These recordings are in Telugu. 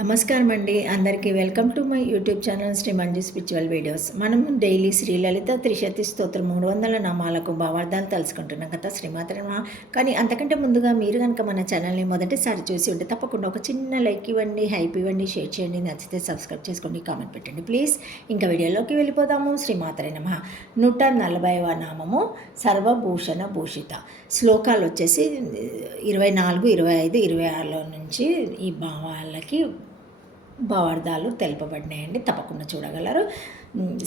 నమస్కారం అండి అందరికీ welcome to my YouTube channel Shri Manju spiritual videos. మనం డైలీ శ్రీ లలిత త్రిశతి స్తోత్రం 300 నామాలకు భావార్థాలు తెలుసుకుంటున్నాం కదా శ్రీమాత్ర. కానీ అంతకంటే ముందుగా మీరు కనుక మన ఛానల్ని మొదటిసారి చూసి ఉంటే తప్పకుండా ఒక చిన్న లైక్ ఇవ్వండి, హైప్ ఇవ్వండి, షేర్ చేయండి, నచ్చితే సబ్స్క్రైబ్ చేసుకోండి, కామెంట్ పెట్టండి ప్లీజ్. ఇంకా వీడియోలోకి వెళ్ళిపోదాము. శ్రీమాత్ర నమః. 140వ నామము సర్వభూషణ భూషిత. శ్లోకాలు వచ్చేసి 24, 25, 26లో నుంచి ఈ భావాలకి భావార్థాలు తెలుపబడినాయండి. తప్పకుండా చూడగలరు.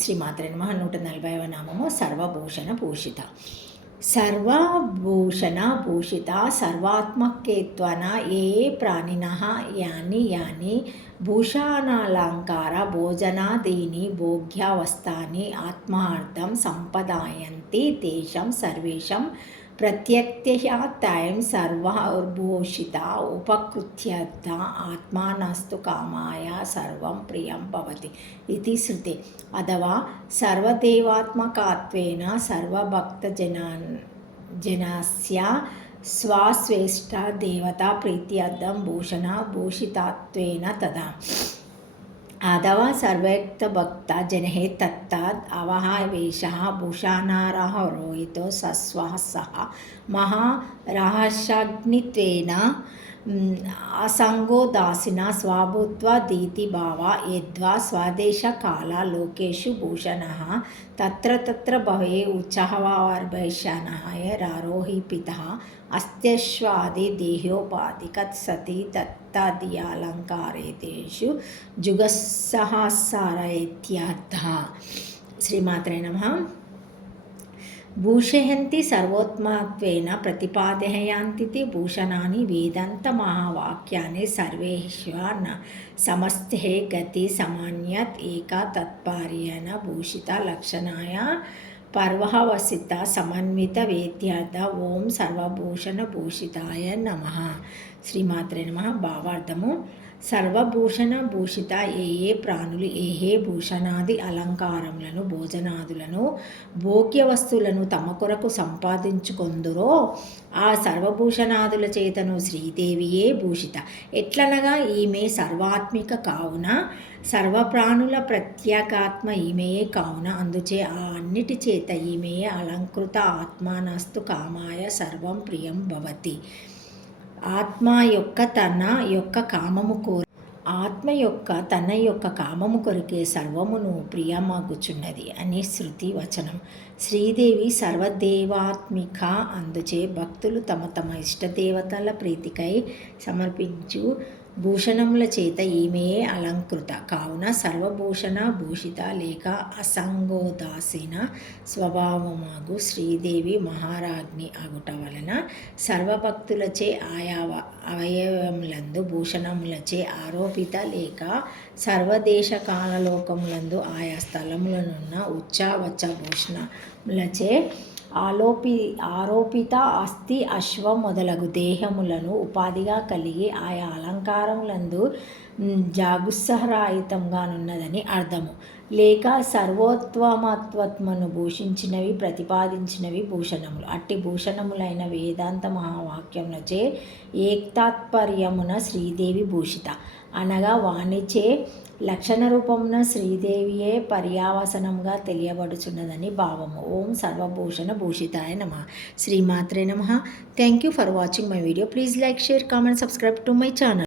శ్రీమాత్రే నమః. 140వ నామము సర్వభూషణ భూషిత. సర్వభూషణ భూషిత సర్వాత్మకేత్వన ఏ ప్రాణినః యాని యాని భూషణాలంకార భోజనాదీని భోగ్యావస్థాని ఆత్మార్థం సంపదాయంతి తేషాం సర్వేషాం ప్రత్యత్యయాత్తాయం సర్వభూషిత ఉపకృత్యర్థ ఆత్మానస్తు కామాయ సర్వం ప్రియం భవతి ఇది శృతి. అథవా సర్వదేవాత్మకత్వేన సర్వభక్తజనస్య స్వశ్రేష్ఠ దేవతా ప్రీత్యర్థం భూషణ భూషితత్వేన తదా అథవా సర్వక్తభక్త జనే తత్తాద్ అవహావేశ భూషణారహరోహితో సస్వసః మహారహస్యాగ్నిత్వేన అసంగోదాసిన స్వభూత్వాదీతి భావ యద్వా స్వదేశకాల లోకేషు భూషణః తత్ర తత్ర భవే ఉత్సవార్భైషణాయ రారోహిపితః అస్త్యశ్వాది దేహోపాధికత్ సతి తత్తాదియాలంకారేతేషు జుగస్సహస్ర ఇత్యర్థః. శ్రీమాత్రే నమః. భూషయంతి సర్వోత్మత్వేన ప్రతిపాదయంతి భూషణాని వేదాంతమహావాక్యాని సర్వేష్వ సమస్తే గతి సమాన్యత్ ఏకా తత్పర్యేణ భూషిత లక్షణాయ పర్వవసిత సమన్విత వేద్యార్థ. ఓం సర్వభూషణ భూషితాయ నమః. శ్రీమాత్రే నమః. భావార్థము: సర్వభూషణ భూషిత ఏ ప్రాణులు ఏ భూషణాది అలంకారములను భోజనాదులను భోగ్య వస్తువులను తమ కొరకు సంపాదించుకొందురో ఆ సర్వభూషణాదుల చేతను శ్రీదేవియే భూషిత. ఎట్లనగా ఈమె సర్వాత్మిక కావున సర్వప్రాణుల ప్రత్యేకాత్మ ఈమెయే కావున అందుచే ఆ అన్నిటి చేత ఈమెయే అలంకృత. ఆత్మానస్తు కామాయ సర్వం ప్రియం భవతి. ఆత్మ యొక్క తన యొక్క కామము కొరకే సర్వమును ప్రియమగుచున్నది అని శృతి వచనం. శ్రీదేవి సర్వదేవాత్మిక. అందుచే భక్తులు తమ తమ ఇష్టదేవతల ప్రీతికై సమర్పించు భూషణముల చేత ఈమెయే అలంకృత కావున సర్వభూషణ భూషిత లేక అసంగోదాసీన స్వభావమాగు శ్రీదేవి మహారాజ్ఞి అగుట వలన సర్వభక్తులచే ఆయా అవయవములందు భూషణములచే ఆరోపిత లేక సర్వదేశకాలలోకములందు ఆయా స్థలములనున్న ఉచ్చావచ్చ భూషణములచే ఆరోపిత అస్థి అశ్వ మొదలగు దేహములను ఉపాధిగా కలిగి ఆయా అలంకారములందు జాగుత్సహరహితంగానున్నదని అర్థము. లేక సర్వోత్తమత్వమును భూషించినవి ప్రతిపాదించినవి భూషణములు. అట్టి భూషణములైన వేదాంత మహావాక్యములచే ఏకతాత్పర్యమున శ్రీదేవి భూషిత అనగా వాణిచే లక్షణ రూపమున శ్రీదేవియే పర్యావసనంగా తెలియబడుచున్నదని భావము. ఓం సర్వభూషణ భూషితాయ నమః. శ్రీమాత్రే నమః. Thank you for watching my video. Please like, share, comment, subscribe to my channel.